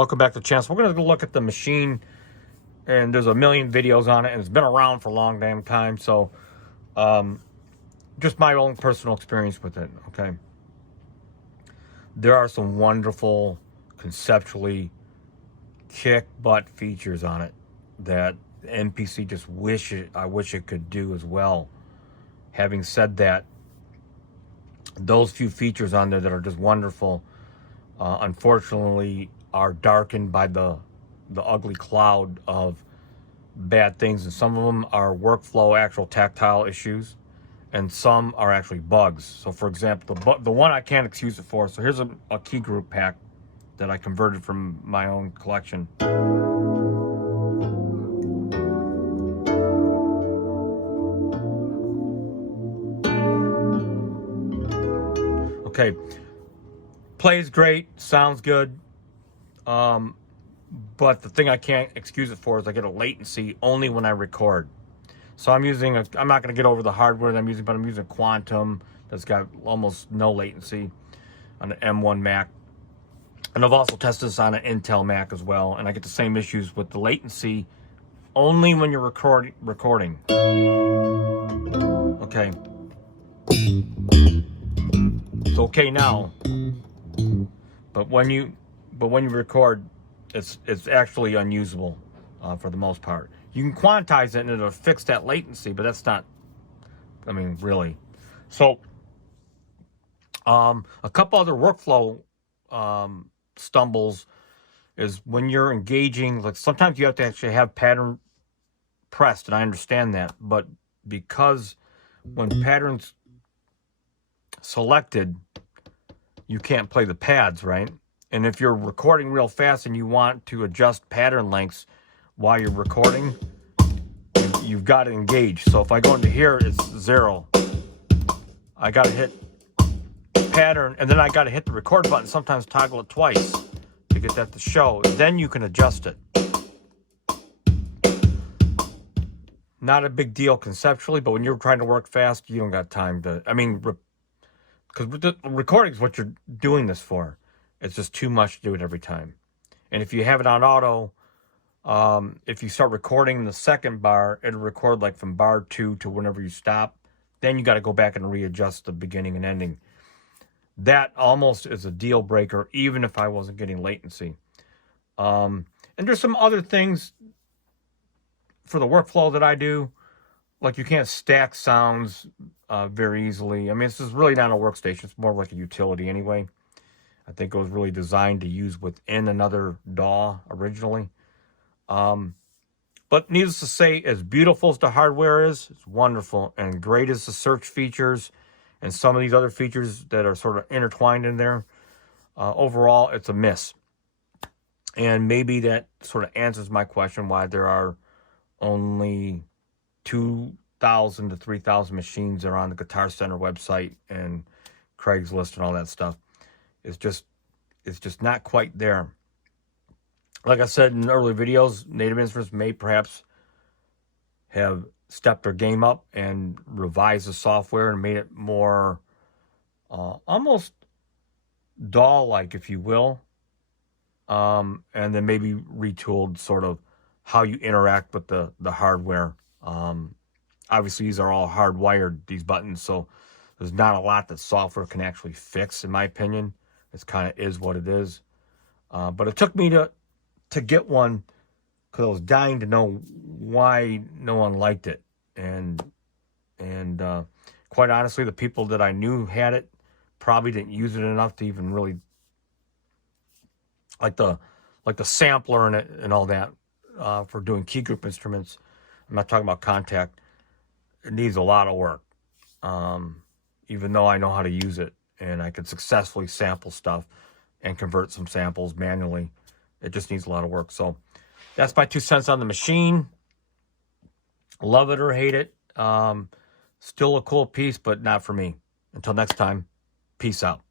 Welcome back to the channel. So we're going to look at the Maschine, and there's a million videos on it, and it's been around for a long damn time. So just my own personal experience with it. Okay, there are some wonderful, conceptually kick butt features on it that NPC just I wish it could do as well. Having said that, those few features on there that are just wonderful, unfortunately, are darkened by the ugly cloud of bad things, and some of them are workflow, actual tactile issues, and some are actually bugs. So, for example, the one I can't excuse it for. So here's a key group pack that I converted from my own collection. Okay, plays great, sounds good. But the thing I can't excuse it for is I get a latency only when I record. So I'm not going to get over the hardware that I'm using, but I'm using Quantum that's got almost no latency on an M1 Mac. And I've also tested this on an Intel Mac as well, and I get the same issues with the latency only when you're recording. Okay. It's okay now, but when you record, it's actually unusable for the most part. You can quantize it and it'll fix that latency, but that's not, I mean, really. So a couple other workflow stumbles is when you're engaging, like sometimes you have to actually have pattern pressed, and I understand that, but because when pattern's selected, you can't play the pads, right? And if you're recording real fast and you want to adjust pattern lengths while you're recording, you've got to engage. So if I go into here, it's 0. I got to hit pattern, and then I got to hit the record button, sometimes toggle it twice to get that to show. Then you can adjust it. Not a big deal conceptually, but when you're trying to work fast, you don't got time to, I mean, because recording is what you're doing this for. It's just too much to do it every time. And if you have it on auto, if you start recording the second bar, it'll record like from bar 2 to whenever you stop. Then you got to go back and readjust the beginning and ending. That almost is a deal breaker, even if I wasn't getting latency. And there's some other things for the workflow that I do. Like you can't stack sounds very easily. I mean, this is really not a workstation. It's more like a utility anyway. I think it was really designed to use within another DAW originally. But needless to say, as beautiful as the hardware is, it's wonderful. And great as the search features and some of these other features that are sort of intertwined in there, overall, it's a miss. And maybe that sort of answers my question why there are only 2,000 to 3,000 machines that are on the Guitar Center website and Craigslist and all that stuff. It's just not quite there. Like I said in earlier videos, Native Instruments may perhaps have stepped their game up and revised the software and made it more almost DAW-like, if you will. And then maybe retooled sort of how you interact with the hardware. Obviously, these are all hardwired, these buttons, so there's not a lot that software can actually fix, in my opinion. It kind of is what it is. But it took me to get one because I was dying to know why no one liked it. And quite honestly, the people that I knew had it probably didn't use it enough to even really like the sampler in it and all that for doing key group instruments. I'm not talking about Contact. It needs a lot of work, even though I know how to use it and I can successfully sample stuff and convert some samples manually. It just needs a lot of work. So that's my 2 cents on the Maschine. Love it or hate it. Still a cool piece, but not for me. Until next time, peace out.